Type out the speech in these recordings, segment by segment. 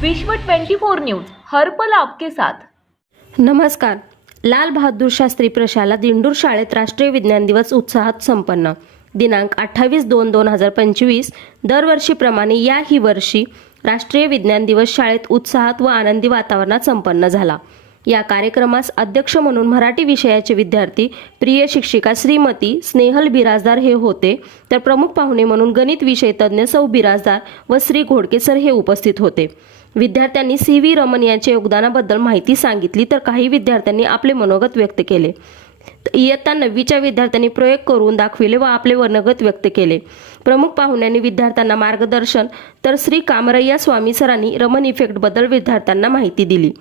विश्व 24 न्यूज हर्पल आपके साथ. नमस्कार. लाल बहादूर शास्त्री प्रशाला दिंडूर शाळेत राष्ट्रीय विज्ञान दिवस उत्साहात संपन्न. दिनांक अठ्ठावीस दोन दोन हजार पंचवीस दरवर्षीप्रमाणे याही वर्षी राष्ट्रीय विज्ञान दिवस शाळेत उत्साहात व आनंदी वातावरणात संपन्न झाला. या कार्यक्रमास अध्यक्ष म्हणून मराठी विषयाचे विद्यार्थी प्रिय शिक्षिका श्रीमती स्नेहल बिराजदार हे होते. तर प्रमुख पाहुणे म्हणून गणित विषय तज्ज्ञ सौ बिराजदार व श्री घोडके सर हे उपस्थित होते. विद्यार्थ्यांनी सी व्ही रमन यांच्या योगदानाबद्दल माहिती सांगितली तर काही विद्यार्थ्यांनी आपले मनोगत व्यक्त केले. इयत्ता नववीच्या विद्यार्थ्यांनी प्रयोग करून दाखविले व आपले मनोगत व्यक्त केले. प्रमुख पाहुण्यांनी विद्यार्थ्यांना मार्गदर्शन तर श्री कामरय्या स्वामी सरांनी रमन इफेक्टबद्दल विद्यार्थ्यांना माहिती दिली.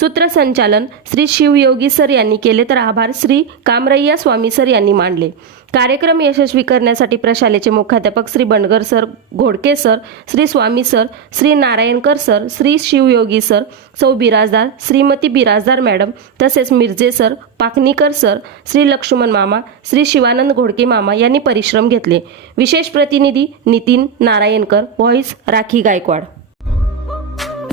सूत्रसंचालन श्री शिवयोगी सर यांनी केले तर आभार श्री कामरय्या स्वामी सर यांनी मांडले कार्यक्रम यशस्वी करण्यासाठी प्रशालेचे मुख्याध्यापक Shri Bangar sir Ghodke sir Shri Swami sir Shri Narayankar sir Shri Shivayogi sir सौ बिराजदार श्रीमती बिराजदार मॅडम तसेच मिर्जे सर पाकणीकर सर श्री लक्ष्मण मामा श्री शिवानंद घोडके मामा यांनी परिश्रम घेतले. विशेष प्रतिनिधी नितीन नारायणकर व्हॉइस राखी गायकवाड.